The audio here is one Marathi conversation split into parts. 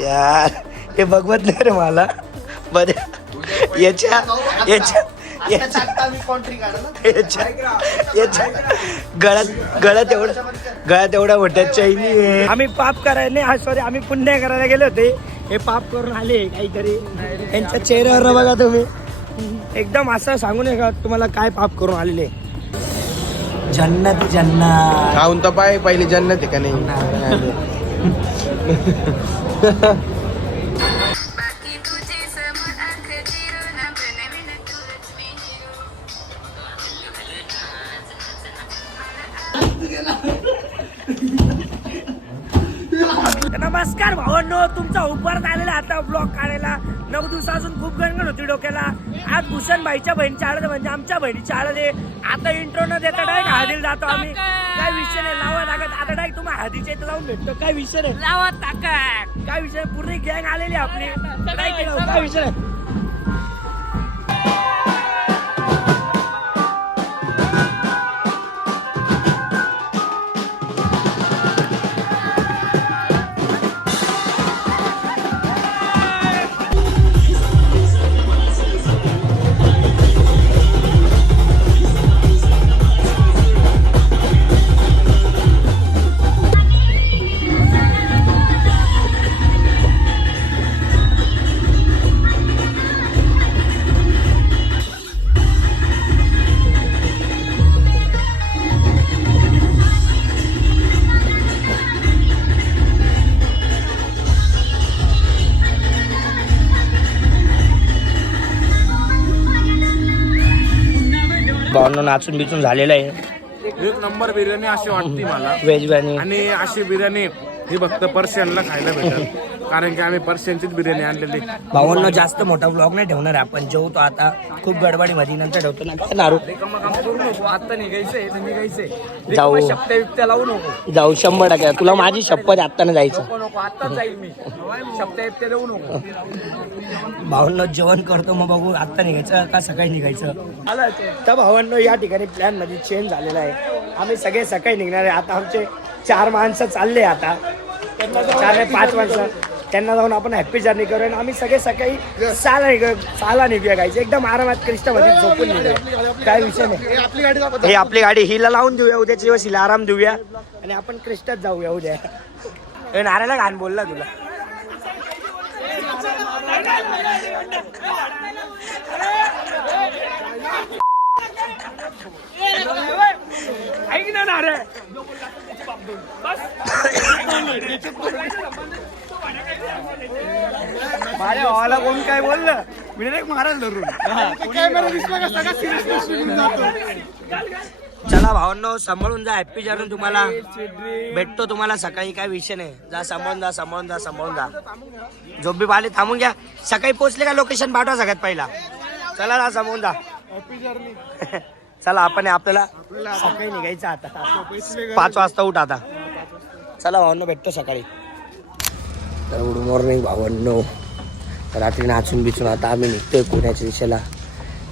यार हे बघवत नाही रे मला. बरं याच्या याच्या याच्या गळ्यात एवढ्या मोठ्या चैनी आहे. आम्ही पाप करायला सॉरी आम्ही पुण्य करायला गेले होते. हे पाप करून आले काहीतरी. यांच्या चेहऱ्यावर बघा तुम्ही एकदम असं सांगू नये का तुम्हाला काय पाप करून आलेले. जन्नत जन्नत खाऊन तर पाय पहिली जन्नत आहे का नाही. नमस्कार भावांनो, तुमचा उपहार आलेला आता ब्लॉग काढायला. 9 दिवसापासून खूप गणगण होती डोक्याला. आज भूषण भाईच्या बहिणीची हळद म्हणजे आमच्या बहिणीची हळद आहे. आता इंट्रो न देता डायरेक्ट हळदीला जातो आम्ही. काय विषय नाही लावा टाकत. आता डायरेक्ट तुम्हाला हळदीच्या इथं जाऊन भेटतो. काय विषय नाही लावा टाकत. काय विषय पूर्ण गँग आलेली आपली. काय विषय नाही. भावना नाचून बिचून झालेला आहे. एक नंबर बिर्याणी अशी वाटते मला. व्हेज बिर्याणी आणि अशी बिर्याणी ही फक्त पर्शियनला खायला भेटेल. कारण की आम्ही पर्शियनचीच बिर्याणी आणलेली. भावांना जास्त मोठा ब्लॉग नाही ठेवणार आहे आपण. जेवतो आता खूप गडबडी मध्ये नंतर ठेवतो ना. आता निघायचंय निघायचंय. जाऊ शब्द लावू नको. जाऊ 100%. तुला माझी शपथ आता ना जायचं. नको आता जाईल मी. शब्द देऊ नको. भावांना जेवण करतो मग बघू आता निघायचं का सकाळी निघायचं. तर भावांना या ठिकाणी प्लॅन मध्ये चेंज झालेला आहे. आम्ही सगळे सकाळी निघणार आहे. आता आमचे 4 माणसं चालले. आता 4-5 माणसं त्यांना जाऊन आपण हॅपी जर्नी करूया. आणि आम्ही सगळे सकाळी 6ला निघूया. गायचं एकदम आरामात क्रिस्टामध्ये झोपून निघूया. काय विषय नाही. हे आपली गाडी हिला लावून देऊया. उद्याच्या दिवस हिला आराम देऊया आणि आपण क्रिस्टात जाऊया उद्या. हे नारायला घाण बोलला तुला. ऐक ना नारे माझ्या भावाला कोण काय बोललं मी नाही महाराज धरून. चला भावांनो सांभाळून जा. Happy journey. तुम्हाला भेटतो तुम्हाला सकाळी. काय विषय नाही. जा सांभाळून जा. झोपी पाहिले थांबून घ्या. सकाळी पोहोचले का लोकेशन पाठवा सगळ्यात पहिला. चला जा सांभाळून जा. Happy journey. चला आपण आपल्याला सकाळी निघायचं. आता 5 वाजता उठ. आता चला भावांनो भेटतो सकाळी. तर गुड मॉर्निंग भावांनो. रात्री नाचून बिचून आता आम्ही निघतोय पुण्याच्या दिशेला.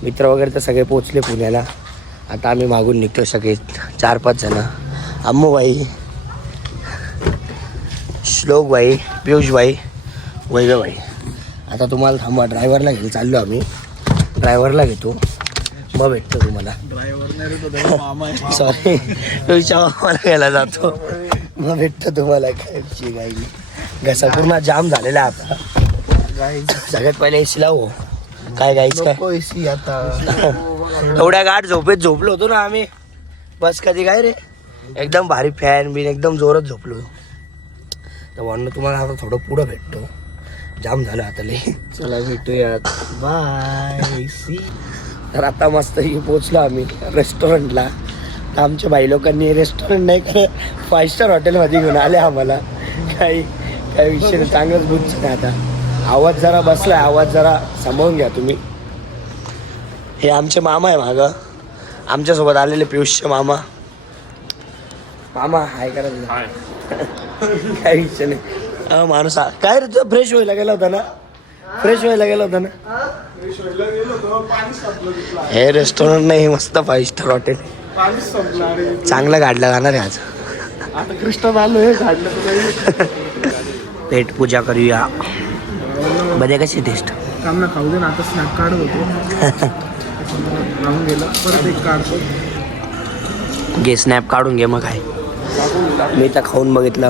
मित्र वगैरे तर सगळे पोचले पुण्याला. आता आम्ही मागून निघतोय सगळे 4-5 जण. अम्मूबाई, श्लोकबाई, पियुषबाई, वैभवबाई. आता तुम्हाला थांबा ड्रायव्हरला घ्यायला चाललो आम्ही. ड्रायव्हरला घेतो मग भेटतो तुम्हाला. सॉरी पियुषच्या मामाला घ्यायला जातो मग भेटतो तुम्हाला. काय गाई घसा पूर्ण जाम झालेला आता. सगळ्यात पहिले एसी लावू. काय गाईच काय एसी आता. एवढ्या गाठ झोपेत झोपलो होतो ना आम्ही. बस कधी काय रे एकदम भारी फॅन बिन एकदम जोरात झोपलो. तर म्हणून तुम्हाला आता थोडं पुढं भेटतो. जाम झालं आता लई. चला भेटूया बाय. तर आता मस्त पोचलो आम्ही रेस्टॉरंटला. तर आमच्या बाई लोकांनी रेस्टॉरंट नाही कर 5 स्टार हॉटेलमध्ये घेऊन आले आम्हाला. काही विषय नाही. चांगलंच बुजचं नाही. आता आवाज जरा बसलाय. आवाज जरा सांभाळून घ्या तुम्ही. हे आमचे मामा आहे मागं आमच्यासोबत आलेले पियुषचे मामा. हाय करा. काय विषय नाही. माणूस काय रे तुझं फ्रेश व्हायला गेला होता ना. हे रेस्टॉरंट नाही मस्त 5 स्टार हॉटेल. चांगलं गाडलं जाणार आहे आज. आता कृष्ण आलोय काढलं. पेट पूजा करूया. बघा कशी टेस्ट. काम ना खाऊ दे ना, आता स्नॅप काढत होतो राहून गेला, परत एक काढतो. घे स्नॅप काढून घे. मग काय मी तर खाऊन बघितलं,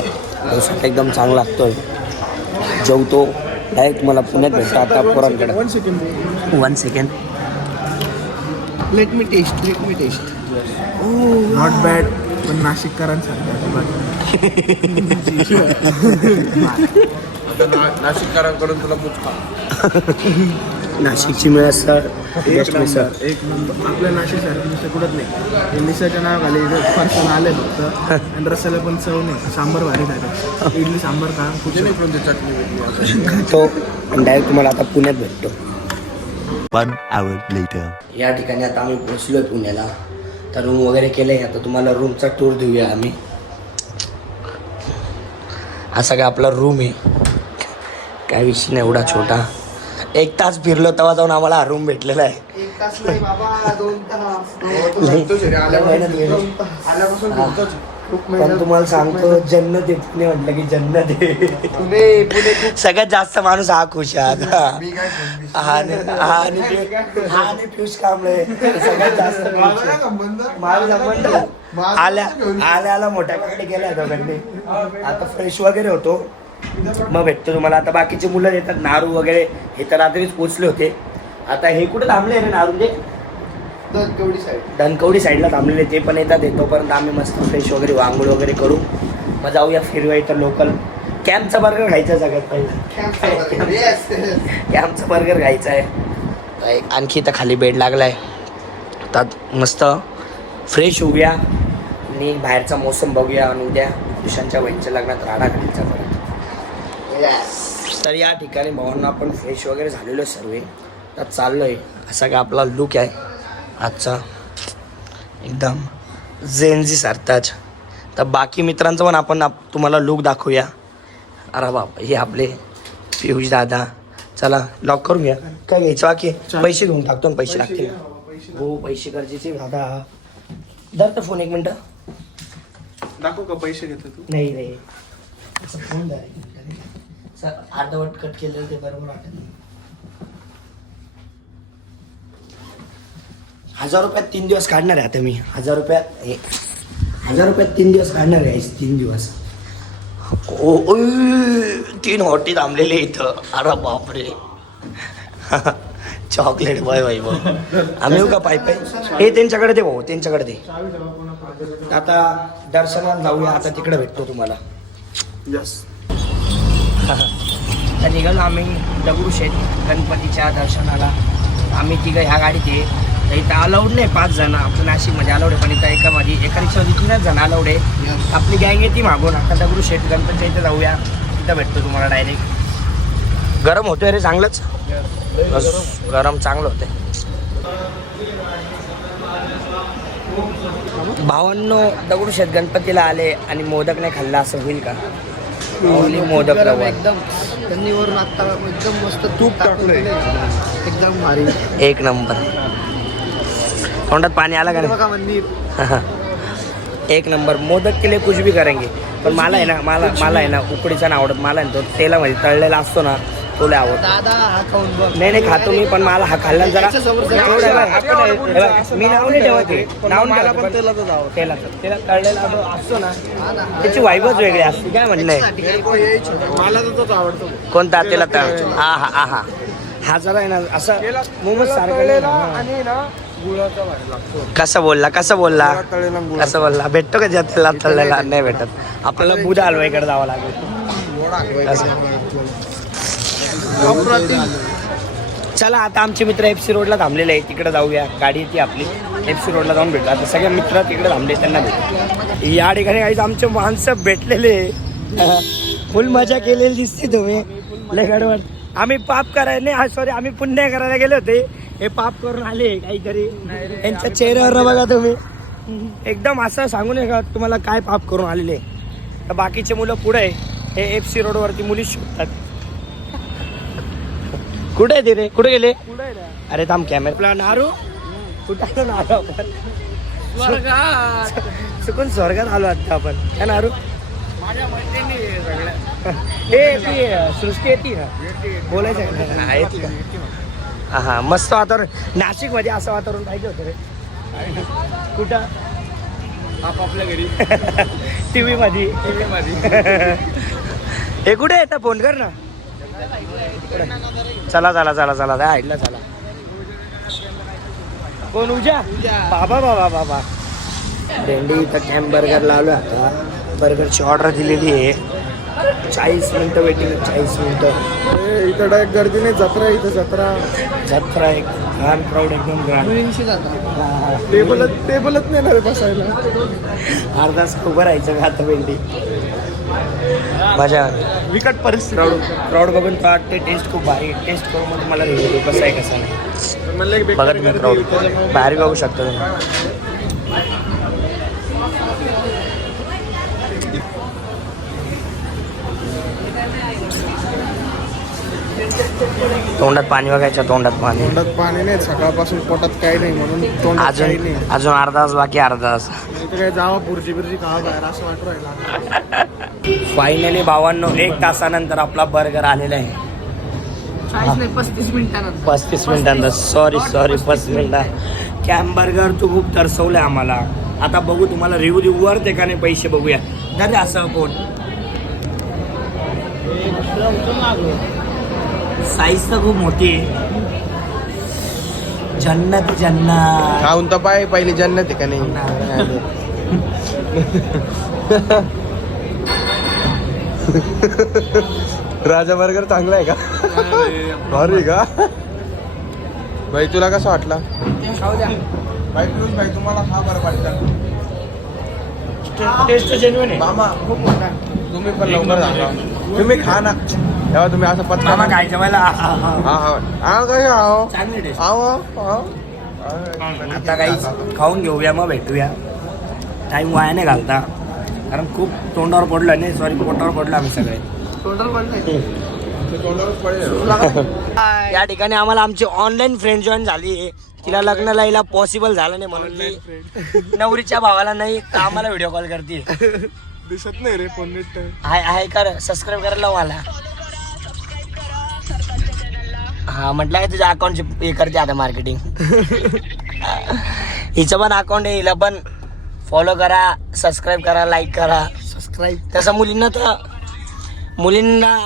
डोसा एकदम चांगला लागतोय. जेवतो डायरेक्ट मला पुण्यात भेटतो आता पोरांकडे. 1 second. Let me test. Not bad, पण नाशिककरांसारखं. नाशिककरांकडून तुला पुचका. नाशिकची मिळासळ बेस्ट मिसळ. एक नंबर. आपल्या नाशिकसारखी मिसळ कुठत नाही. मिसळच्या नावाखाली फरसाण आले फक्त, आणि रस्त्याला पण चव नाही. सांबार भारी झालं. इडली सांबार खा, कुठे नाही पण चटणी खातो आणि डायरेक्ट तुम्हाला आता पुण्यात भेटतो. 1 hour later. या ठिकाणी आता आम्ही पोहोचलोय पुण्याला. तर रूम वगैरे केलं आहे. आता तुम्हाला रूमचा टूर देऊया आम्ही. असा काय आपला रूम आहे, काय विषय नाही एवढा छोटा. 1 तास फिरलो तेव्हा जाऊन आम्हाला हा रूम भेटलेला आहे. 1 तास नाही बाबा, 2 तास. पण तुम्हाला सांगतो जन्नत आहे पुणे म्हटलं की जन्नत आहे. पुणे सगळ्यात जास्त माणूस हा खुश आहे आता. आणि पियुष कांबळे सगळ्यात जास्त खुश आहे. माझा संबंध आल्या मोठ्याकडे गेलाय दोघांनी. आता फ्रेश वगैरे होतो, मग भेटतो तुम्हाला. आता बाकीचे मुलं येतात, नारू वगैरे हे तर रात्रीच पोचले होते. आता हे कुठे थांबले रे नारू? धनकवडी साईडला थांबलेले, ते पण येतात. तोपर्यंत आम्ही मस्त फ्रेश वगैरे आंघोळ वगैरे करू, मग जाऊया फिरवा इथं लोकल. कॅम्पचा बर्गर खायचा सगळ्यात पहिला. कॅम्पचा बर्गर खायचा आहे. आणखी इथं खाली बेड लागलाय, त्यात मस्त फ्रेश होऊया आणि बाहेरचा मोसम बघूया. आणि उद्या दुशांच्या बहिणीच्या लग्नात राडा घालायचा परत. तर या ठिकाणी भावांना आपण फ्रेश वगैरे झालेलो सर्व, त्यात चाललो आहे. असा काय आपला लुक आहे आजचा, एकदम जेनजी सारखाच. तर बाकी मित्रांचं पण आपण तुम्हाला लुक दाखवूया. अरे बाप, हे आपले पियुष दादा. चला लॉक करून घ्या. काय घ्यायचं बाकी? पैसे घेऊन टाकतो ना, पैसे लागतील. हो पैसे गरजेचे दादा. धर तर फोन 1 मिनटं. दाखव का पैसे घेतो तू? नाही रे, असं फोन धर सर. अर्धवट कट केलेलं ते बरोबर वाटत नाही. 1000 रुपयात 3 दिवस काढणार आहे आता मी. 1000 रुपयात 3 दिवस काढणार आहे. 3 दिवस. ओ 3 हॉटी थांबलेले इथं. अरे बापरे. चॉकलेट बाय बाय भाऊ. आम्ही येऊ का पाय हे त्यांच्याकडे दे भाऊ, त्यांच्याकडे दे. आता दर्शनाला जाऊया. आता तिकडे भेटतो तुम्हाला. यस. तर निघालो आम्ही दगडूशेठ गणपतीच्या दर्शनाला. आम्ही तिघं ह्या गाडीत आहे. तर इथं अलाउड नाही 5 जण. आपल्या नाशिकमध्ये अलाउड आहे, पण इथं एका रिक्षामध्ये 3च जण अलाउड आहे. आपली गँग येते मागून. आता दगडूशेठ गणपतीच्या इथं जाऊया. तिथं भेटतो तुम्हाला डायरेक्ट. गरम होतोय रे चांगलंच. गरम चांगलं होतंय. भावांनो, दगडूशेठ गणपतीला आले आणि मोदक नाही खाल्ला असं होईल का? मोदक एकदम त्यांनी वरून आता एकदम मस्त तूप टाकलंय, एकदम भारी. 1 नंबर. तोंडात पाणी आलं का बघा मंदिर. 1 नंबर. मोदक केले कुछ भी करेंगे. पण मला आहे ना उकडीचा नाही आवडत. मला तो तेलामध्ये तळलेला असतो ना, तो लय आवडतो. दादा हा खाऊन बघ. नाही खातो मी, पण मला हा खाल्ला जरा. मी नाव नाही ठेवते, नाव नाही ठेवत. तेला तळलेला असतो ना, त्याची वाईबच वेगळी असते. काय म्हणणं आहे? मला तर तोच आवडतो. कोणता? तेला तळ. हा जरा आहे ना असं मोमोज सारखं. आणि ना गुळाचा भारी लागतो. कसं बोलला भेटतो का ज्या तेला तळलेला? नाही भेटत. आपल्याला बुधा हलवाईकडे जावं लागेल. चला आता आमचे मित्र FC रोडला थांबलेले आहे, तिकडे जाऊया. गाडी येते आपली, FC रोडला जाऊन भेटू. आता सगळे मित्र तिकडे थांबले, त्यांना भेटू. या ठिकाणी काही आमचे माणसं भेटलेले, फुल मजा केलेली दिसते तुम्ही. लय गडबड. आम्ही पाप करायला सॉरी आम्ही पुण्य करायला गेले होते, हे पाप करून आले काहीतरी. यांच्या चेहऱ्यावर बघा तुम्ही, एकदम असं सांगू नये का तुम्हाला काय पाप करून आलेले. तर बाकीचे मुलं पुढे हे FC रोडवरती मुली शोधतात. कुठे आहे ते रे? कुठे गेले? अरे थांब कॅमेरा. नारू कुठे आलो आपण? चुकून स्वर्गात आलो आता आपण. काय नारू? माझ्या मैत्रिणी सगळ्या ए ती सृष्टी येते ना बोलायचं का? हा, येते का? हा मस्त वातावरण. नाशिक मध्ये असं वातावरण पाहिजे होतं रे. कुठं आपापल्या घरी टीव्ही मध्ये. हे कुठे येतं फोन कर ना. चला चला चला चला त्या हाईटला चला. कोण उजा बाबा बाबा बाबा. भेंडी इथं कॅम्प बर्गर लावलो आता. बर्गरची ऑर्डर दिलेली आहे. 40 मिनिटं वेटिंग. 40 मिनिटं. इथं डायरेक्ट गर्दी नाही. जत्रा आहे इथं. जत्रा एक लहान प्राऊड एकदम ग्रँड. टेबलच नाही ना रे बसायला. अर्धा तास उभं राहायचं का आता भेंडी. माझ्या विकट परिस्थिती. क्राऊड बघून वाटते टेस्ट खूप भारी. टेस्ट करून मग मला रिव्ह्यू कसं आहे कसं नाही बघत मी. क्राऊड बाहेर बघू शकतो तुम्ही. तोंडात पाणी बघायचं. तोंडात पाणी नाही. सकाळपासून पोटात काही नाही म्हणून तोंडात काही नाही. अजून अर्धा तास बाकी. अर्धा तास इथं काय जावा बुर्जी खावा बाहेर असं वाटू राहिला. फायनली भावांनो 1 तासानंतर आपला बर्गर आलेला आहे. 35 मिनिटानंतर. 35 मिनिटांनंतर. सॉरी 35 मिनिटं. कॅम्प बर्गर तू खूप तरसवलंय आम्हाला. आता बघू तुम्हाला रिव्ह्यू देऊ वरते का नाही. पैसे बघूया. दादा असं कोण साईज तर खूप मोठी आहे. जन्नत जन्नत. खाऊन तर पाय पहिली जन्नत आहे का नाही. राजा बर्गर चांगला आहे का. भारी का भाई. तुला कसं वाटला भाई. प्लीज भाई तुम्हाला खा बरं वाटतं. टेस्ट जेन्युइन आहे. मामा खूप मोठा. तुम्ही पण लवकर जा. तुम्ही खा ना. तेव्हा तुम्ही असं पत्ता मामा काय जेवायला. चांगली टेस्ट. आहो. आता काही खाऊन घेऊया मग भेटूया. टाइम वाया नाही घालता कारण खूप तोंडावर पडलं. नाही सॉरी पोटावर पडलं आम्ही सगळे. या ठिकाणी आम्हाला आमची ऑनलाईन फ्रेंड जॉईन झाली आहे. तिला लग्नाला यायला पॉसिबल झालं नाही म्हणून मी नवरीच्या भावाला नाही तर आम्हाला व्हिडिओ कॉल करते. दिसत नाही रे फोन नीट. आहे कर. सबस्क्राईब करायला मला. हा म्हटलं तुझ्या अकाउंटचे पे करते आता मार्केटिंग. हिचं पण अकाउंट आहे. हिला पण फॉलो करा, सबस्क्राईब करा, लाईक करा. सबस्क्राईब तसं मुलींना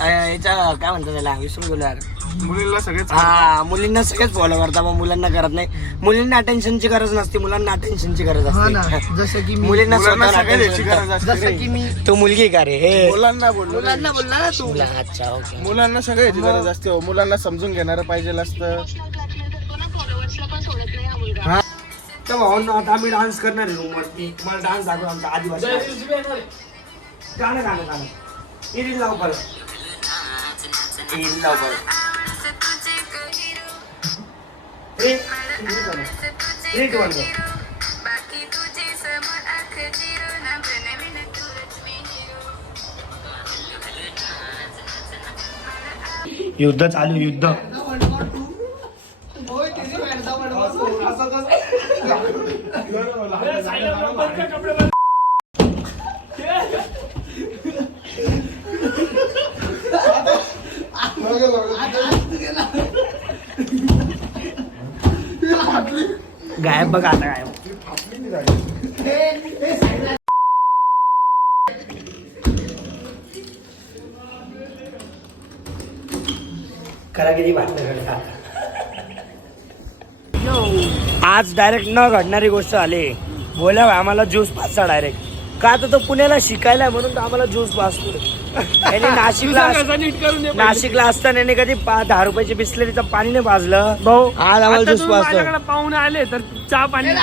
याचा काय म्हणतात त्याला विसरून गेलो यार. मुलीला सगळेच. हा मुलींना सगळेच फॉलो करता मग मुलांना करत नाही. मुलींना अटेन्शनची गरज नसते. मुलांना अटेन्शनची गरज असते. जसं की मुलींना मुलांना स्वतः सगळ्याची गरज असते रे. जसं की मी तू मुलगी का रे. हे मुलांना बोललो. मुलांना बोलला ना तू. अच्छा ओके. मुलांना सगळ्याची गरज असते. हो मुलांना समजून घेणारं पाहिजे असतं. तर भावांनो आता आम्ही डान्स करणार आहे रूम वरती. तुम्हाला डान्स दाखवू आमचा आदिवासी. गाणं इरील लाव परत. इरील लाव परत. 3, 2, 1 युद्ध चालू. युद्ध गायब बघा आता गायब. करा किती वाटलं. आज डायरेक्ट न घडणारी गोष्ट झाली. बोला आम्हाला ज्यूस पाचचा डायरेक्ट. का तर तो पुण्याला शिकायला म्हणून तो आम्हाला ज्यूस पाचतो. त्याने नाशिकला असताना याने कधी 10 रुपयाची बिस्लरीचं पाणी नाही पाजलं. भाऊ आज आम्हाला ज्यूस पाचतो. पाहुणे आले तर चहा पाणी.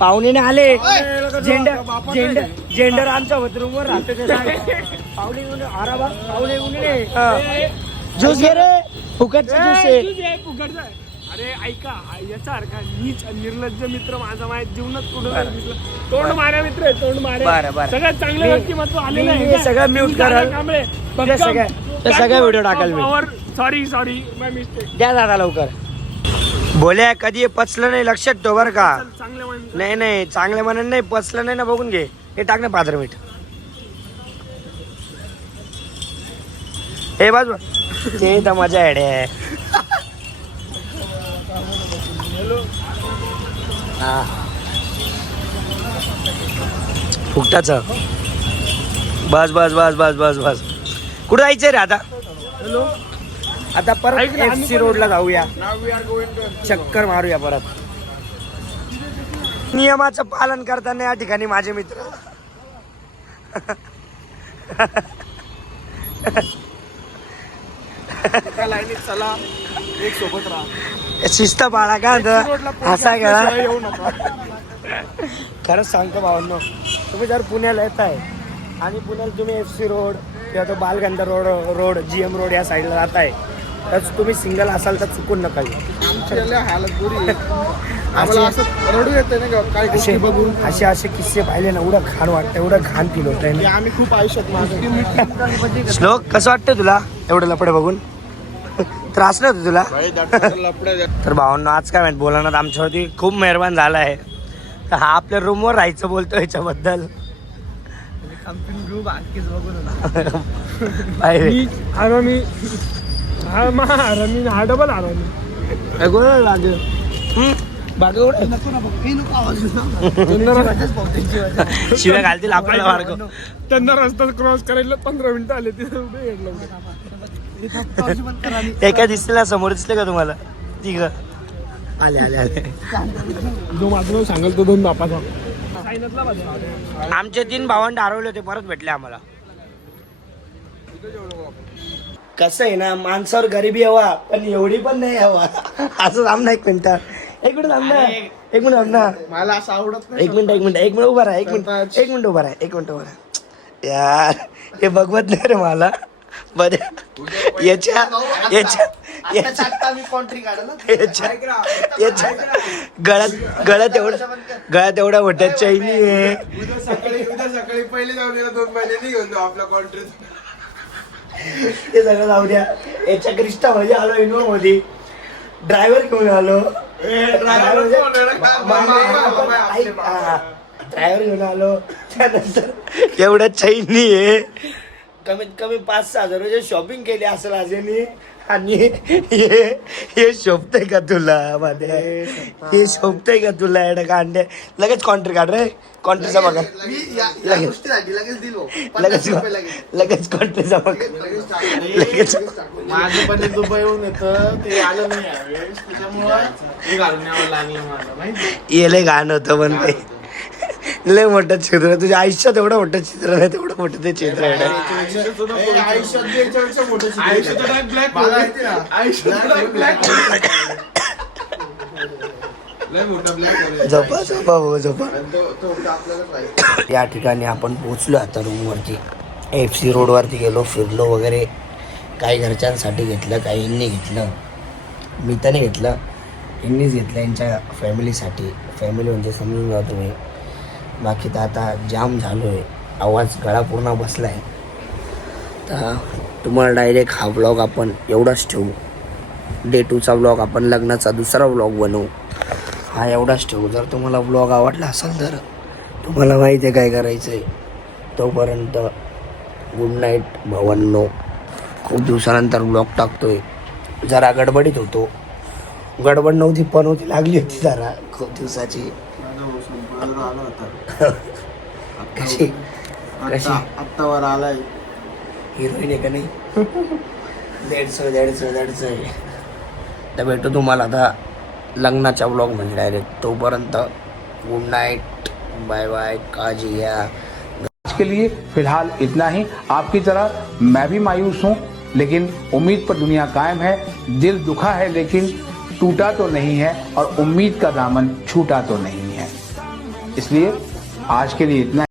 पाहुणे आले. जेंडर आमच्या रूम वर राहते. पाहुणे ज्यूस घे रे. फुकटचा ज्यूस आहे. अरे ऐका याचा नीच निर्लज्ज मित्र माझा माझ्या जीवनात कुठं दिसला. तोंड माऱ्या मित्र आहे. तोंड माऱ्या सगळ्यात चांगलं व्यक्तिमत्व आलेलं आहे. सगळं म्यूट करा. सगळ्या व्हिडिओ टाकाल मी. सॉरी माय मिस्टेक. द्या दादा लवकर. बोल्या कधी पचलं नाही लक्षात ठेव बरं का. चांगल्या नाही चांगल्या म्हणून नाही. पचलं नाही ना बघून घे. हे टाक ना 5 मीठ. हे बाजू ते तर मजा आहे हा फुकटाच बस बस बस बस बस बस कुठं जायचंय रे आता आता परत FC रोडला जाऊया चक्कर मारूया परत नियमाचं पालन करताना या ठिकाणी माझे मित्र एका लाईनीत चला एक सोबत राहा शिस्त पाळा का असा गेला येऊ नका खरंच सांगतो भावांनो तुम्ही जर पुण्याला येत आहे आणि पुण्याला तुम्ही FC रोड किंवा तो बालगंधर रोड GM रोड या साईडला जात आहे तर तुम्ही सिंगल असाल तर चुकून नका येऊ. आमच्या हालत बुरी आहे. आम्हाला असं रडू येते ना काय गोष्टी बघून असे किस्से पाहिले ना एवढं घाण वाटतं एवढं घाण फील होत की आम्ही खूप आयुष्यात मागे श्लोक कसं वाटतं तुला एवढं लपडे बघून त्रास नाही होतो तुला तर भावांनो आज काय माहित बोलणार आमच्यावरती खूप मेहरबान झाला आहे तर हा आपल्या रूमवर राहायचं बोलतो याच्याबद्दल पाहिजे. हा डबल आला शिव्या घालतील आपल्याला मार्ग त्यांना रस्ता क्रॉस करायला 15 मिनिटं आले तिथे एका दिसलेला समोर दिसले का तुम्हाला तिघ आले आले आले जो माझं सांगाल तो 2 बापाचा आमचे 3 भावंड हरवले होते परत भेटले आम्हाला कसं आहे ना माणसावर गरिबी हवा पण एवढी पण नाही हवा असं थांब ना 1 मिनिट एक मिनिट थांब ना 1 मिनिट थांब ना मला असं आवडत नाही 1 मिनिट उभा राहा 1 मिनिट उभा राहा 1 मिनिट उभा राहा यार हे बघवत नाही रे मला बरं याच्या गळ्यात एवढा मोठ्या चैनी आहे उद्या सकाळी पहिले जाऊन 2 महिने घेऊन जाऊ आपला कॉन्ट्रॅक्ट ते सगळं जाऊ द्या याच्या क्रिस्टा मध्ये आलो इनोवा मध्ये ड्रायव्हर घेऊन आलो ड्रायव्हर घेऊन आलो त्यानंतर एवढ्या चैनी आहे कमीत कमी 5-6 हजाराची शॉपिंग केली असेल आजेनी आणि हे शोभतंय का तुला मध्ये हे शोभतंय का तुला एवढं कांडे लगेच कॉन्ट्री काढ रे कॉन्ट्रीचा बघा लगेच कॉन्ट्रीचा बघा लगेच माझं पण दुबईहून येतं ते आलं नाही यावेळेस त्याच्यामुळं हे घालून यावं लागलं मला माहिती ये लय घाण होतं पण ते लय मोठं चित्र तुझ्या आयुष्यात एवढं मोठं चित्र नाही तेवढं मोठं ते चित्र आहे झोपा झोपा भाऊ झोपा या ठिकाणी आपण पोहोचलो आता रूमवरती FC रोडवरती गेलो फिरलो वगैरे काही घरच्यांसाठी घेतलं काही यांनी घेतलं मी तर नाही घेतलं यांनीच घेतलं यांच्या फॅमिलीसाठी फॅमिली म्हणजे समजून जा तुम्ही बाकी तर आता जाम झालो आहे आवाज गळा पूर्ण बसला आहे तर तुम्हाला डायरेक्ट हा व्लॉग आपण एवढाच ठेवू डे 2चा व्लॉग आपण लग्नाचा दुसरा व्लॉग बनवू हा एवढाच ठेवू जर तुम्हाला व्लॉग आवडला असेल तर तुम्हाला माहिती आहे काय करायचं आहे तोपर्यंत गुड नाईट भावांनो खूप दिवसानंतर व्लॉग टाकतोय जरा गडबडीत होतो गडबड नव्हती पण होती लागली होती जरा खूप दिवसाची कशी कशी आत्तावर आलाय हिरोईन आहे का नाही 150 तर भेटू तुम्हाला आता लग्नाच्या व्लॉग म्हणजे डायरेक्ट तोपर्यंत गुड नाईट बाय बाय काळजी घ्या आज के लिए फिलहाल इतना ही आपकी तरह मैं भी मायूस हूँ लेकिन उम्मीद पर दुनिया कायम है दिल दुखा है लेकिन टूटा तो नहीं है और उम्मीद का दामन छूटा तो नहीं है इसलिए आज के लिए इतना